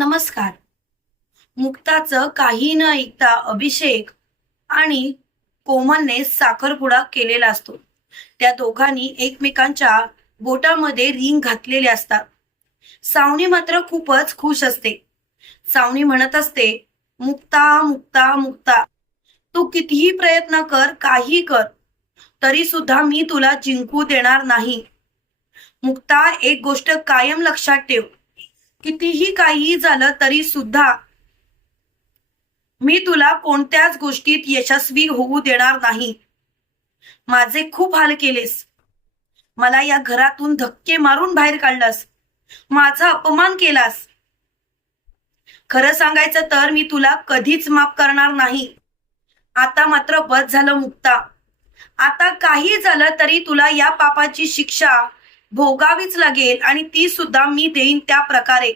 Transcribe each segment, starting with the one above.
नमस्कार. मुक्ताचं काही न ऐकता अभिषेक आणि कोमलने साखरपुडा केलेला असतो. त्या दोघांनी एकमेकांच्या बोटामध्ये रिंग घातलेले असतात. सावनी मात्र खूपच खुश असते. सावनी म्हणत असते मुक्ता मुक्ता मुक्ता तू कितीही प्रयत्न कर काही कर तरी सुद्धा मी तुला जिंकू देणार नाही. मुक्ता एक गोष्ट कायम लक्षात ठेव. कितीही काहीही झालं तरी सुद्धा मी तुला कोणत्याच गोष्टीत यशस्वी होऊ देणार नाही. माझे खूप हाल केलेस. मला या घरातून धक्के मारून बाहेर काढलास. माझा अपमान केलास. खरं सांगायचं तर मी तुला कधीच माफ करणार नाही. आता मात्र बस झालं मुक्ता. आता काही झालं तरी तुला या पापाची शिक्षा भोगावीच लागेल आणि ती सुद्धा मी देईन त्या प्रकारे.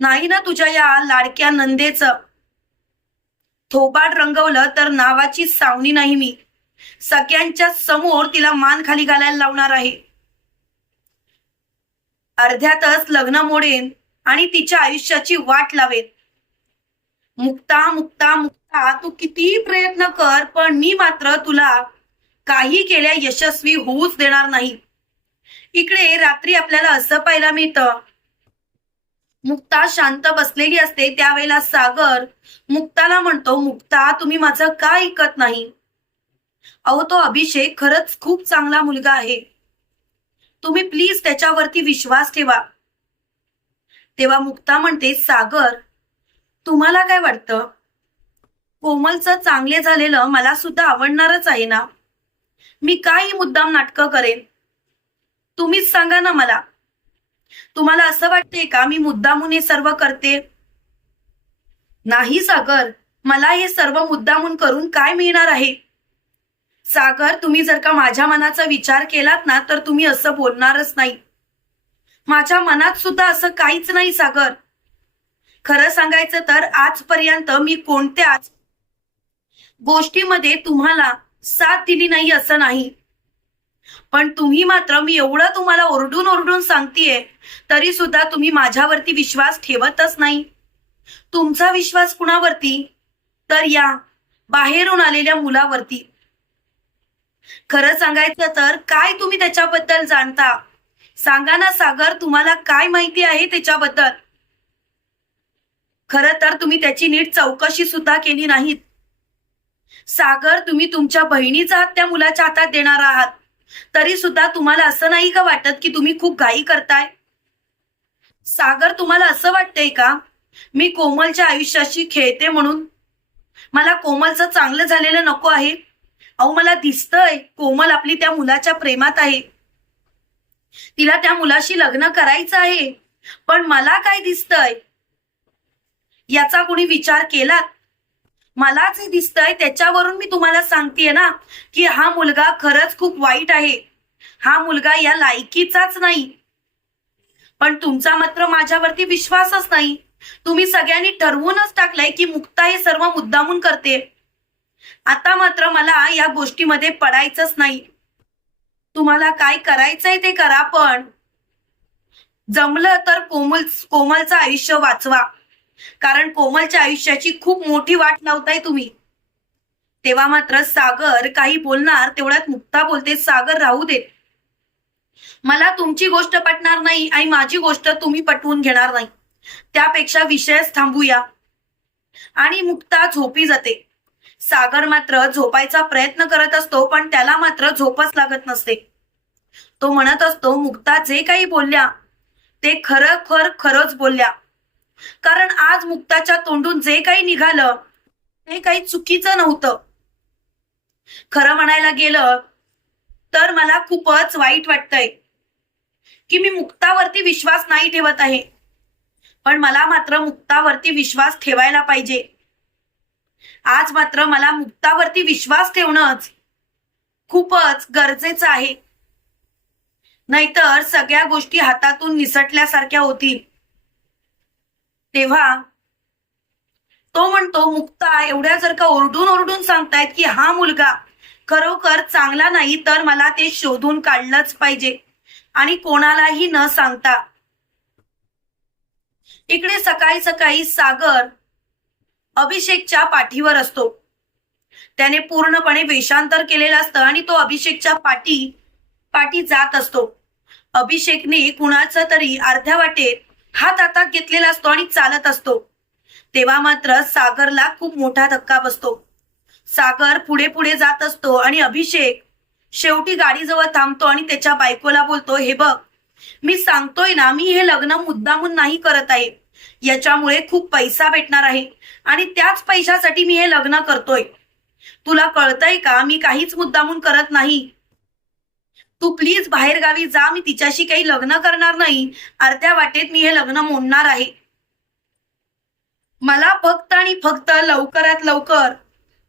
नाही ना तुझ्या या लाडक्या नंदेच? थोबाड रंगवलं तर नावाची सावणी नाही मी. सगळ्यांच्या समोर तिला मान खाली घालायला लावणार आहे. अर्ध्यातच लग्न मोडेन आणि तिच्या आयुष्याची वाट लावेन. मुक्ता मुक्ता मुक्ता तू कितीही प्रयत्न कर पण मी मात्र तुला काही केल्या यशस्वी होऊच देणार नाही. इकडे रात्री आपल्याला असं पाहायला मिळतं. मुक्ता शांत बसलेली असते त्यावेळेला सागर मुक्ताला म्हणतो मुक्ता तुम्ही माझं का ऐकत नाही? अहो तो अभिषेक खरंच खूप चांगला मुलगा आहे. तुम्ही प्लीज त्याच्यावरती विश्वास ठेवा. तेव्हा मुक्ता म्हणते सागर तुम्हाला काय वाटतं? कोमलचं चांगले झालेलं मला सुद्धा आवडणारच आहे ना? मी काही मुद्दाम नाटकं करेन. तुम्हीच सांगा ना मला. तुम्हाला असं वाटते का मी मुद्दामून हे सर्व करते? नाही सागर. मला हे सर्व मुद्दामून करून काय मिळणार आहे? सागर तुम्ही जर का माझ्या मनाचा विचार केलात ना तर तुम्ही असं बोलणारच नाही. माझ्या मनात सुद्धा असं काहीच नाही सागर. खरं सांगायचं तर आजपर्यंत मी कोणत्याच गोष्टीमध्ये तुम्हाला साथ दिली नाही असं नाही. पण तुम्ही मात्र मी एवढं तुम्हाला ओरडून ओरडून सांगतेय तरी सुद्धा तुम्ही माझ्यावरती विश्वास ठेवतच नाही. तुमचा विश्वास कुणावरती? तर या बाहेरून आलेल्या मुलावरती. खरं सांगायचं तर काय तुम्ही त्याच्याबद्दल जाणता? सांगा ना सागर तुम्हाला काय माहिती आहे त्याच्याबद्दल? खरं तर तुम्ही त्याची नीट चौकशी सुद्धा केली नाहीत. सागर तुम्ही तुमच्या बहिणीचा हात त्या मुलाच्या हातात देणार आहात. तरी सुद्धा तुम्हाला असं नाही का वाटत की तुम्ही खूप घाई करताय? सागर तुम्हाला असं वाटतंय का? मी कोमलच्या आयुष्याशी खेळते म्हणून. मला कोमलचं चांगलं झालेलं नको आहे. अहो मला दिसतंय कोमल आपली त्या मुलाच्या प्रेमात आहे. तिला त्या मुलाशी लग्न करायचं आहे. पण मला काय दिसतंय? याचा कुणी विचार केलात? मलाच हे दिसतंय त्याच्यावरून मी तुम्हाला सांगतेय ना की हा मुलगा खरंच खूप वाईट आहे. हा मुलगा या लायकीचाच नाही. पण तुमचा मात्र माझ्यावरती विश्वासच नाही. तुम्ही सगळ्यांनी ठरवूनच टाकलंय की मुक्ता हे सर्व मुद्दामून करते. आता मात्र मला या गोष्टीमध्ये पडायचंच नाही. तुम्हाला काय करायचंय ते करा पण जमलं तर कोमल कोमलचं आयुष्य वाचवा. कारण कोमलच्या आयुष्याची खूप मोठी वाट लावताय तुम्ही. तेव्हा मात्र सागर काही बोलणार तेवढ्यात मुक्ता बोलते सागर राहू दे. मला तुमची गोष्ट पटणार नाही आणि माझी गोष्ट तुम्ही पटवून घेणार नाही. त्यापेक्षा विषयच थांबूया. आणि मुक्ता झोपी जाते. सागर मात्र झोपायचा प्रयत्न करत असतो पण त्याला मात्र झोपच लागत नसते. तो म्हणत असतो मुक्ता जे काही बोलल्या ते खरं खर खरंच बोलल्या. कारण आज मुक्ताच्या तोंडून जे काही निघालं ते काही चुकीचं नव्हतं. खरं म्हणायला गेलं तर मला खूपच वाईट वाटतंय की मी मुक्तावरती विश्वास नाही ठेवत आहे. पण मला मात्र मुक्तावरती विश्वास ठेवायला पाहिजे. आज मात्र मला मुक्तावरती विश्वास ठेवणंच खूपच गरजेचं आहे. नाहीतर सगळ्या गोष्टी हातातून निसटल्यासारख्या होतील. तेव्हा तो म्हणतो मुक्ता एवढ्या जर का ओरडून ओरडून सांगतायत की हा मुलगा खरोखर चांगला नाही तर मला ते शोधून काढलंच पाहिजे आणि कोणालाही न सांगता. इकडे सकाळी सकाळी सागर अभिषेकच्या पाठीवर असतो. त्याने पूर्णपणे वेषांतर केलेलं असतं आणि तो अभिषेकच्या पाठी पाठी जात असतो. अभिषेकने कुणाचं तरी अर्ध्या वाटेत हात हातात घेतलेला असतो आणि चालत असतो. तेव्हा मात्र सागरला खूप मोठा धक्का बसतो. सागर पुढे पुढे जात असतो आणि अभिषेक शेवटी गाडीजवळ थांबतो आणि त्याच्या बायकोला बोलतो हे बघ मी सांगतोय ना मी हे लग्न मुद्दामून नाही करत आहे. याच्यामुळे खूप पैसा भेटणार आहे आणि त्याच पैशासाठी मी हे लग्न करतोय. तुला कळतंय का मी काहीच मुद्दामून करत नाही? तू प्लीज बाहेर गावी जा मी तिच्याशी काही लग्न करणार नाही. अर्ध्या वाटेत मी हे लग्न मोडणार आहे. मला फक्त आणि फक्त लवकरात लवकर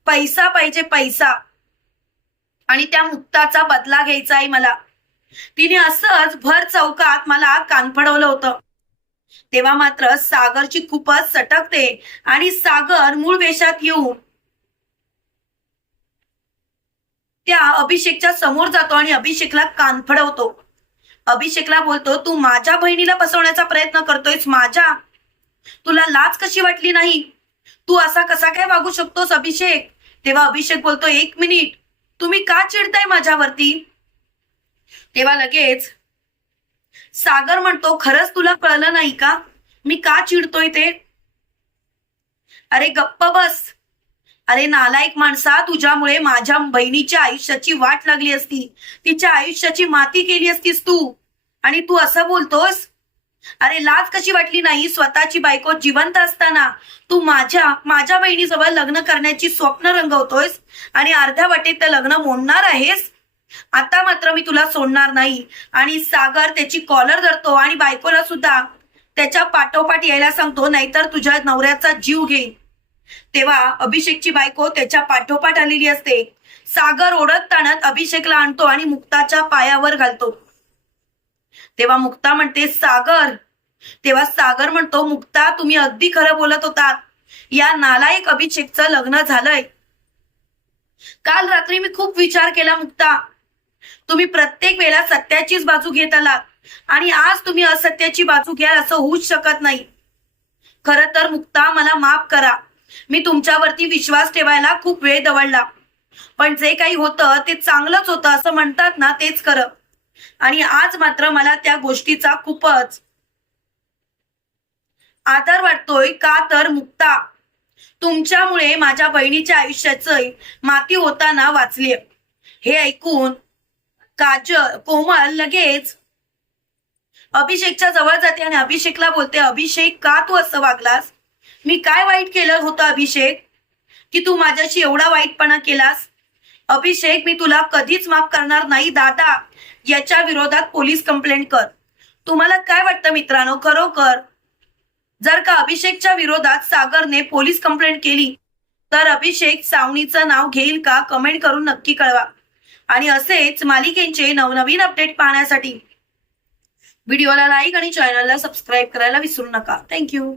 पैसा पाहिजे पैसा. आणि त्या मुक्ताचा बदला घ्यायचा आहे मला. तिने असंच भर चौकात मला कानफडवलं होतं. तेव्हा मात्र सागरची खूपच सटकते आणि सागर मूळ वेशात येऊन त्या अभिषेकच्या समोर जातो आणि अभिषेकला कानफडवतो. अभिषेकला बोलतो तू माझ्या बहिणीला फसवण्याचा प्रयत्न करतोयस माझ्या? तुला लाच कशी वाटली नाही? तू असा कसा काय वागू शकतोस अभिषेक? तेव्हा अभिषेक बोलतो एक मिनिट तुम्ही का चिडताय माझ्यावरती? तेव्हा लगेच सागर म्हणतो खरंच तुला कळलं नाही का? मी का चिडतोय ते? अरे गप्प बस अरे नालायक माणसा तुझ्यामुळे माझ्या बहिणीच्या आयुष्याची वाट लागली असती. तिच्या आयुष्याची माती केली असतीस तू. आणि तू असं बोलतोस? अरे लाज कशी वाटली नाही स्वतःची बायको जिवंत असताना? तू माझ्या माझ्या बहिणीजवळ लग्न करण्याची स्वप्न रंगवतोयस आणि अर्ध्या वाटेत तर लग्न मोडणार आहेस? आता मात्र मी तुला सोडणार नाही. आणि सागर त्याची कॉलर धरतो आणि बायकोला सुद्धा त्याच्या पाठोपाठ यायला सांगतो नाहीतर तुझ्या नवऱ्याचा जीव घेईन. तेव्हा अभिषेकची बायको त्याच्या पाठोपाठ आलेली असते. सागर ओढत ताणत अभिषेकला आणतो आणि मुक्ताच्या पायावर घालतो. तेव्हा मुक्ता म्हणते सागर. तेव्हा सागर म्हणतो मुक्ता तुम्ही अगदी खरं बोलत होतात या नालायक अभिषेकचं लग्न झालंय. काल रात्री मी खूप विचार केला मुक्ता तुम्ही प्रत्येक वेळा सत्याचीच बाजू घेत आलात आणि आज तुम्ही असत्याची बाजू घ्याल असं होऊच शकत नाही. खर तर मुक्ता मला माफ करा. मी तुमच्यावरती विश्वास ठेवायला खूप वेळ दवडला. पण जे काही होतं ते चांगलंच होतं असं म्हणतात ना तेच खरं. आणि आज मात्र मला त्या गोष्टीचा खूपच आदर वाटतोय का तर मुक्ता. तुमच्यामुळे माझ्या बहिणीच्या आयुष्याचं माती होताना वाचली हे ऐकून काजल कोमल लगेच अभिषेकच्या जवळ जाते आणि अभिषेकला बोलते अभिषेक का तू असं वागलास? मी काय वाईट केलं होतं अभिषेक? की तू माझ्याशी एवढा वाईटपणा केलास? अभिषेक मी तुला कधीच माफ करणार नाही दादा. याच्या विरोधात पोलीस कंप्लेंट कर. तुम्हाला काय वाटतं मित्रांनो? खरोखर? जर का अभिषेकच्या विरोधात सागरने पोलीस कंप्लेंट केली तर अभिषेक सावणीचं नाव घेईल का? कमेंट करून नक्की कळवा. आणि असेच मालिकेंचे नवनवीन अपडेट पाहण्यासाठी. व्हिडिओला लाईक आणि चॅनलला सबस्क्राईब करायला विसरू नका. थँक्यू